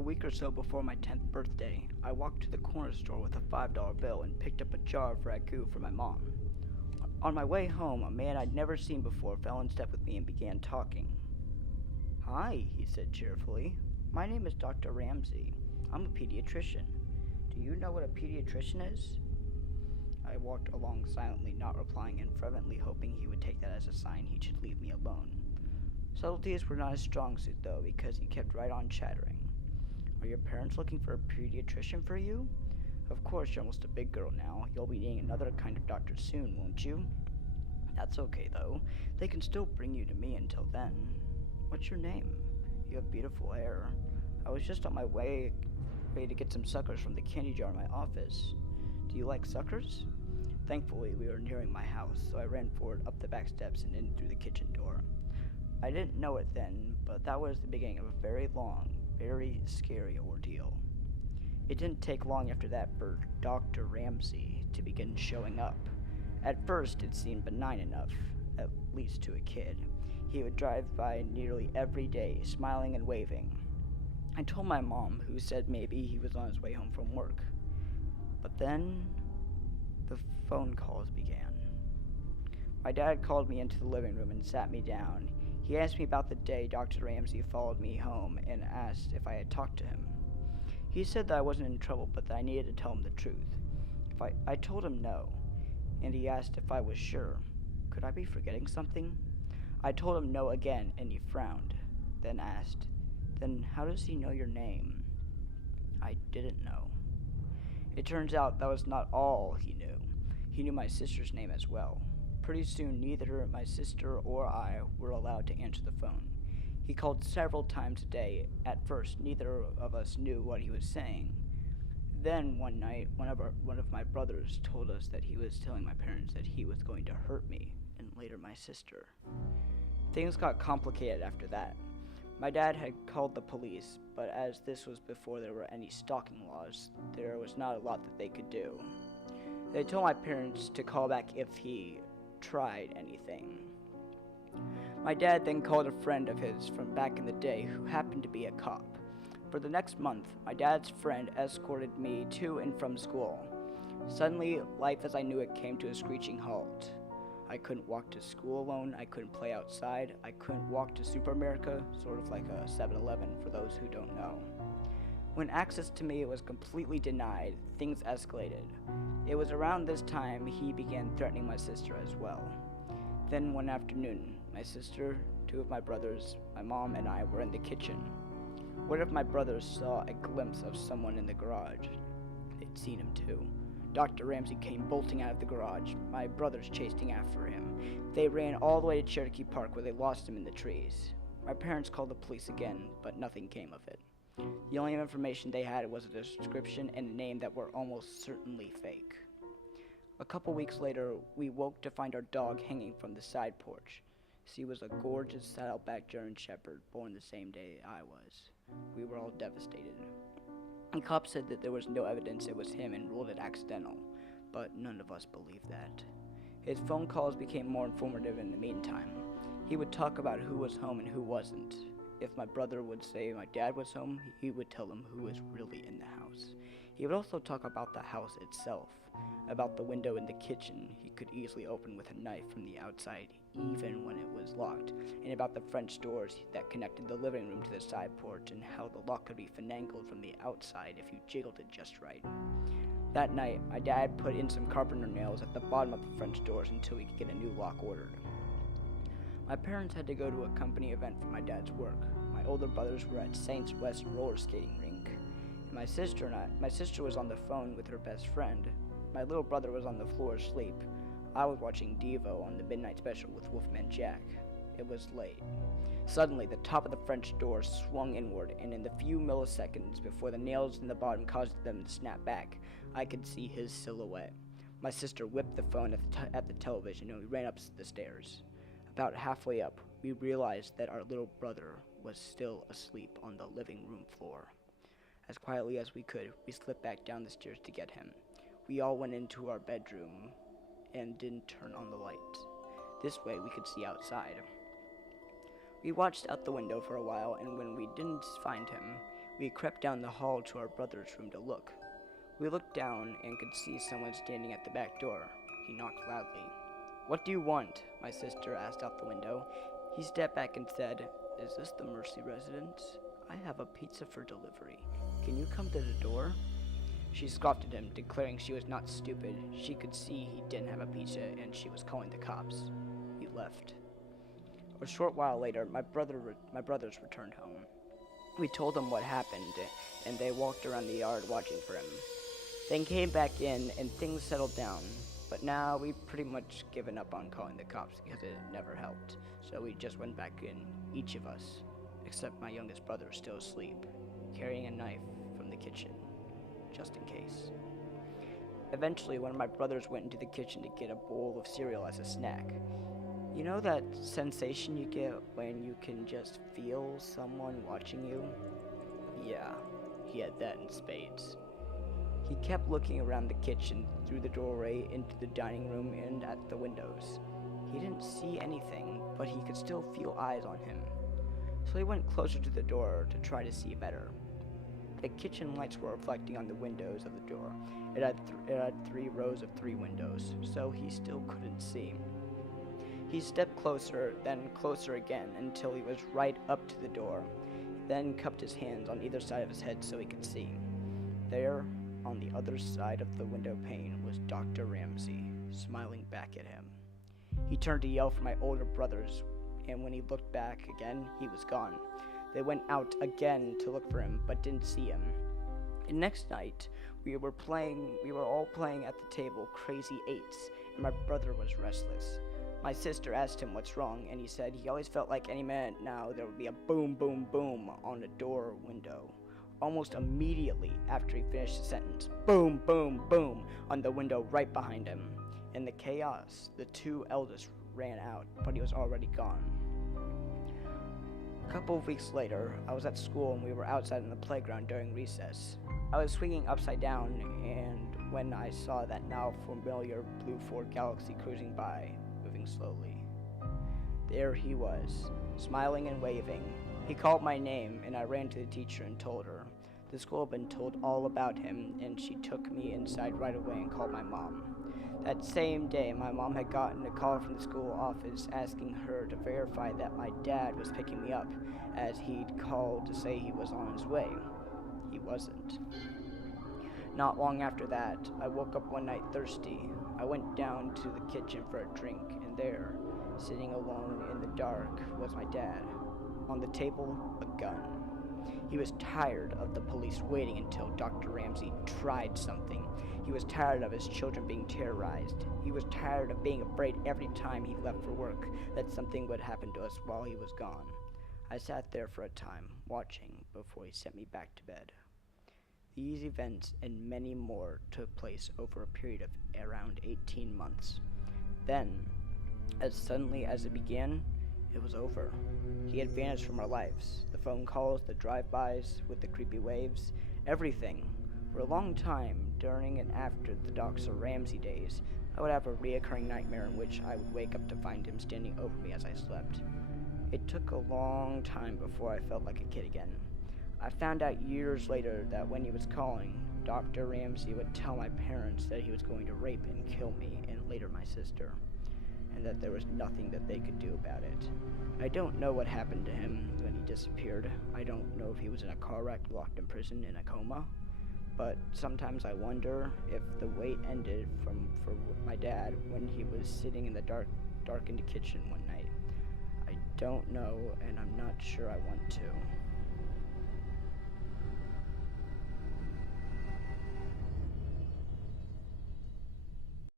A week or so before my 10th birthday, I walked to the corner store with a $5 bill and picked up a jar of ragu for my mom. On my way home, a man I'd never seen before fell in step with me and began talking. "Hi," he said cheerfully. "My name is Dr. Ramsey. I'm a pediatrician. Do you know what a pediatrician is?" I walked along silently, not replying and fervently hoping he would take that as a sign he should leave me alone. Subtleties were not his strong suit, though, because he kept right on chattering. "Are your parents looking for a pediatrician for you? Of course, you're almost a big girl now. You'll be needing another kind of doctor soon, won't you? That's okay, though. They can still bring you to me until then. What's your name? You have beautiful hair. I was just on my way to get some suckers from the candy jar in my office. Do you like suckers?" Thankfully, we were nearing my house, so I ran forward up the back steps and in through the kitchen door. I didn't know it then, but that was the beginning of a very long, very scary ordeal. It didn't take long after that for Dr. Ramsey to begin showing up. At first, it seemed benign enough, at least to a kid. He would drive by nearly every day, smiling and waving. I told my mom, who said maybe he was on his way home from work. But then, the phone calls began. My dad called me into the living room and sat me down. He asked me about the day Dr. Ramsey followed me home and asked if I had talked to him. He said that I wasn't in trouble, but that I needed to tell him the truth. I told him no, and he asked if I was sure. Could I be forgetting something? I told him no again, and he frowned, then asked, "Then how does he know your name?" I didn't know. It turns out that was not all he knew. He knew my sister's name as well. Pretty soon, neither my sister or I were allowed to answer the phone. He called several times a day. At first, neither of us knew what he was saying. Then, one night, one of my brothers told us that he was telling my parents that he was going to hurt me, and later my sister. Things got complicated after that. My dad had called the police, but as this was before there were any stalking laws, there was not a lot that they could do. They told my parents to call back if he tried anything. My dad then called a friend of his from back in the day who happened to be a cop. For the next month, my dad's friend escorted me to and from school. Suddenly, life as I knew it came to a screeching halt. I couldn't walk to school alone, I couldn't play outside, I couldn't walk to Super America, sort of like a 7-Eleven for those who don't know. When access to me was completely denied, things escalated. It was around this time he began threatening my sister as well. Then one afternoon, my sister, 2 of my brothers, my mom, and I were in the kitchen. One of my brothers saw a glimpse of someone in the garage. They'd seen him too. Dr. Ramsey came bolting out of the garage, my brothers chasing after him. They ran all the way to Cherokee Park where they lost him in the trees. My parents called the police again, but nothing came of it. The only information they had was a description and a name that were almost certainly fake. A couple weeks later, we woke to find our dog hanging from the side porch. She was a gorgeous Saddleback German Shepherd, born the same day I was. We were all devastated. The cop said that there was no evidence it was him and ruled it accidental, but none of us believed that. His phone calls became more informative in the meantime. He would talk about who was home and who wasn't. If my brother would say my dad was home, he would tell him who was really in the house. He would also talk about the house itself, about the window in the kitchen he could easily open with a knife from the outside, even when it was locked, and about the French doors that connected the living room to the side porch and how the lock could be finagled from the outside if you jiggled it just right. That night, my dad put in some carpenter nails at the bottom of the French doors until we could get a new lock ordered. My parents had to go to a company event for my dad's work. My older brothers were at Saints West roller skating rink, and my sister was on the phone with her best friend. My little brother was on the floor asleep. I was watching Devo on the midnight special with Wolfman Jack. It was late. Suddenly, the top of the French door swung inward, and in the few milliseconds before the nails in the bottom caused them to snap back, I could see his silhouette. My sister whipped the phone at the television, and we ran up the stairs. About halfway up, we realized that our little brother was still asleep on the living room floor. As quietly as we could, we slipped back down the stairs to get him. We all went into our bedroom and didn't turn on the light. This way we could see outside. We watched out the window for a while, and when we didn't find him, We crept down the hall to our brother's room to look. We looked down and could see someone standing at the back door. He knocked loudly. "What do you want?" my sister asked out the window. He stepped back and said, "Is this the Mercy residence? I have a pizza for delivery. Can you come to the door?" She scoffed at him, declaring she was not stupid. She could see he didn't have a pizza and she was calling the cops. He left. A short while later, my brothers returned home. We told them what happened, and they walked around the yard watching for him. Then came back in, and things settled down. But now we've pretty much given up on calling the cops because it never helped. So we just went back in, each of us, except my youngest brother still asleep, carrying a knife from the kitchen, just in case. Eventually, one of my brothers went into the kitchen to get a bowl of cereal as a snack. You know that sensation you get when you can just feel someone watching you? Yeah, he had that in spades. He kept looking around the kitchen, through the doorway, into the dining room, and at the windows. He didn't see anything, but he could still feel eyes on him. So he went closer to the door to try to see better. The kitchen lights were reflecting on the windows of the door. It had 3 rows of 3 windows, so he still couldn't see. He stepped closer, then closer again, until he was right up to the door, then cupped his hands on either side of his head so he could see. There, on the other side of the window pane, was Dr. Ramsey, smiling back at him. He turned to yell for my older brothers, and when he looked back again, he was gone. They went out again to look for him, but didn't see him. And next night, we were all playing at the table Crazy Eights, and my brother was restless. My sister asked him what's wrong, and he said he always felt like any minute now there would be a boom, boom, boom on the door window. Almost immediately after he finished the sentence, boom, boom, boom on the window right behind him. In the chaos, the 2 eldest ran out, but he was already gone. A couple of weeks later, I was at school and we were outside in the playground during recess. I was swinging upside down, and when I saw that now familiar blue Ford Galaxy cruising by, moving slowly. There he was, smiling and waving. He called my name, and I ran to the teacher and told her. The school had been told all about him, and she took me inside right away and called my mom. That same day, my mom had gotten a call from the school office asking her to verify that my dad was picking me up, as he'd called to say he was on his way. He wasn't. Not long after that, I woke up one night thirsty. I went down to the kitchen for a drink, and there, sitting alone in the dark, was my dad. On the table, a gun. He was tired of the police waiting until Dr. Ramsey tried something. He was tired of his children being terrorized. He was tired of being afraid every time he left for work that something would happen to us while he was gone. I sat there for a time, watching, before he sent me back to bed. These events and many more took place over a period of around 18 months. Then, as suddenly as it began, it was over. He had vanished from our lives. The phone calls, the drive-bys with the creepy waves, everything. For a long time, during and after the Dr. Ramsey days, I would have a reoccurring nightmare in which I would wake up to find him standing over me as I slept. It took a long time before I felt like a kid again. I found out years later that when he was calling, Dr. Ramsey would tell my parents that he was going to rape and kill me, and later my sister, and that there was nothing that they could do about it. I don't know what happened to him when he disappeared. I don't know if he was in a car wreck, locked in prison, in a coma. But sometimes I wonder if the wait ended for my dad when he was sitting in the darkened kitchen one night. I don't know, and I'm not sure I want to.